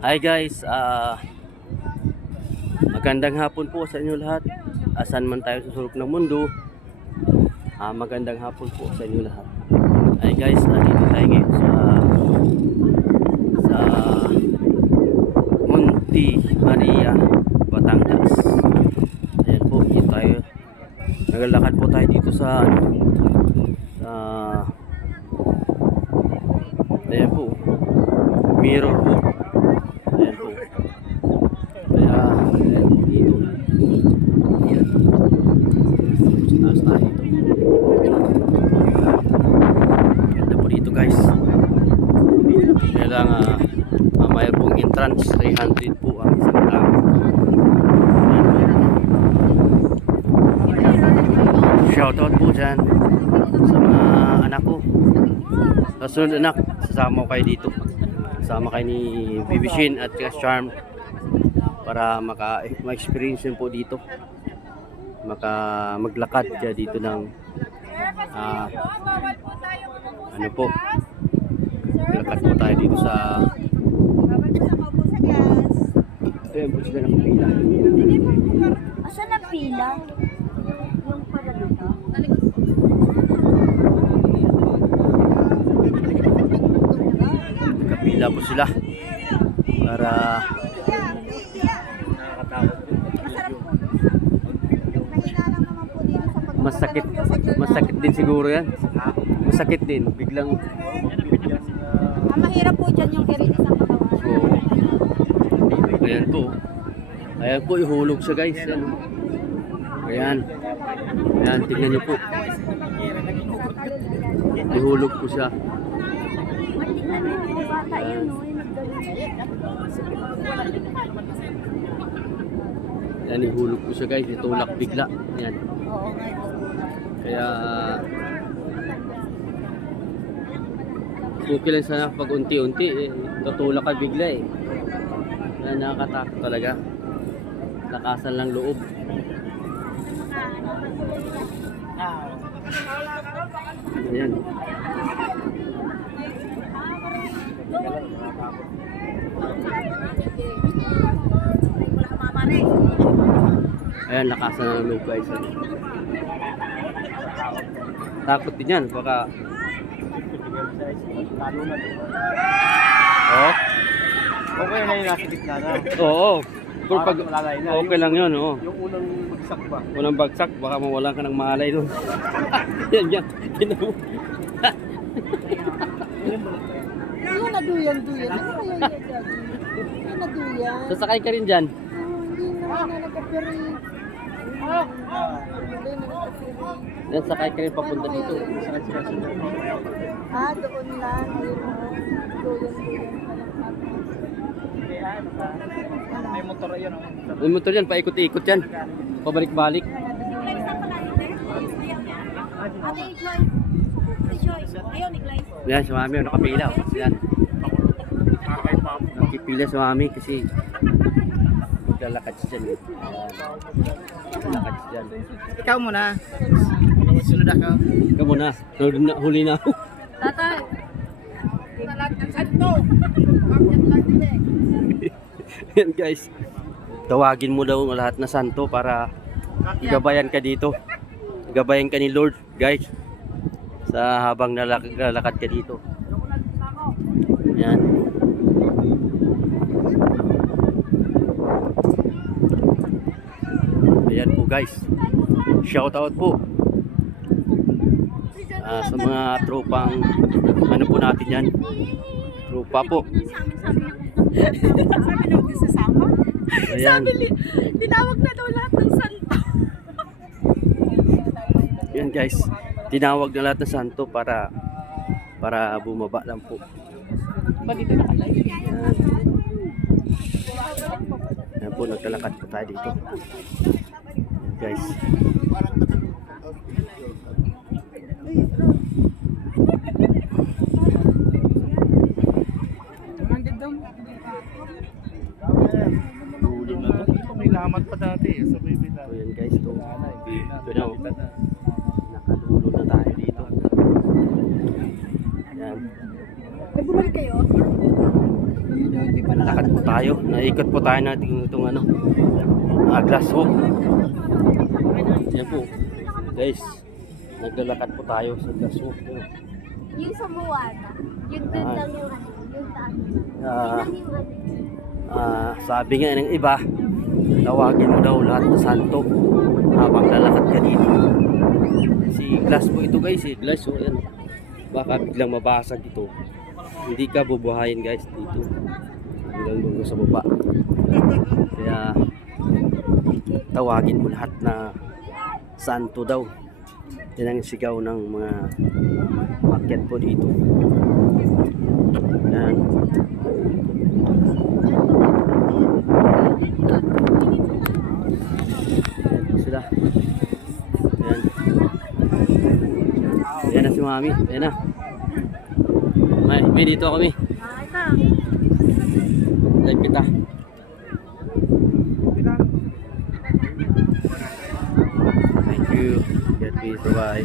Hi guys, magandang hapon po sa inyo lahat. Asan man tayo sa sulok ng mundo, magandang hapon po sa inyo lahat. Hi guys, dito tayo ngayon sa Monte Maria, Batangas. Ayan po, dito tayo. Naglalakad po tayo dito sa ayan po, mirror po. Ayan po. Kaya, ayan po dito. Ayan. Taas tayo dito. Ganda po dito guys. Kaya lang, mamaya pong entrance, 300 po ang isang tao. Ayan po. Shoutout po dyan sa mga anak ko. Kasunod anak, sasama ko kayo dito. Sama kayo ni Baby Shin at Charm para ma-experience po dito, maglakad siya dito ng ano po, maglakad po tayo dito sa ayun po sila ng pila. Asan na pila? Yung pala dito? Kapila po sila para masakit din siguro yan, masakit din biglang Mahirap po dyan yung kirinis sa katawan. so, ayan po ihulog siya guys, ayan, tingnan niyo po, ihulog po siya. Tingnan mo yung bata yun, no? Yan, ihulog ko siya guys, itulak bigla. Yan. Oo nga, Kaya okay lang sana pag unti-unti, tutulak ka bigla eh. Yan, nakakatakot talaga. Lakasan lang loob. Ayan. Ayan, lakasan ng loob guys. Takot din yan, baka oh. Okay na yung nasa gitna na. Oo. Kung pag Malalay na. okay lang yun, oo. Yung unang bagsak ba? Unang bagsak, baka mawalan ka ng malay doon. Yan. Yung naduyan-duyan. Ano kaya yan? Yung naduyan. Sasakay ka rin dyan. Hindi naman na nagkapiri. Hindi na nagkapiri. Yan, sakay ka rin papunta dito. Doon lang. Ayun mo. Duyan-duyan pa lang. May motor yun. May motor yan, paikot-ikot yan. Pabalik-balik. Ate Joy. Ayun, Niglay. Yan, si Mami, nakapila. Yan. Nakipila si Mami kasi maglalakad siya dyan. Maglalakad siya dyan. Ikaw muna. Sunod ako. Ikaw muna, huli na ako. Tatay. Yan guys, tawagin mo daw lahat na santo para gabayan ka dito. Gabayan ka ni Lord guys sa habang nalakad ka dito. Yan. Ayan po guys, shout out po sa mga tropang ano po natin yan, tropa po. Sabi nung sasama. Ayan. Tinawag na daw lahat ng santo. Yan guys, tinawag na lahat ng santo para bumaba lang po. Dito nakalive. Yan po, naglalakad po tayo dito. Yan guys. Tulog na to. May lamat pa dati. Sabay may So lamat. yan guys, ito na, nakadulo na tayo dito. Yan. Ay, bumalik kayo? Hindi pa Lakad po tayo. Naikot po tayo natin itong ano, glass walk. Yan po. Guys, naglalakad po tayo sa glass walk. Yung sa Moana, yun dun Ah. lang yung ano, yung taas. Ah, Yun lang yung ano. sabi nga ng iba, tawagin mo daw lahat na santo habang lalakad ka dito. Si glass po ito guys, glass so yan. Baka biglang mabasag ito. Hindi ka bubuhayin guys dito. Hanggang doon sa baba. Kaya tawagin mo lahat na santo daw. Yan ang sigaw ng mga akyat po dito. Yan. Yan po sila. Yan. Yan na si Mami. Yan na. May dito ako, Mi. Live kita. Thank you. God bless. Bye.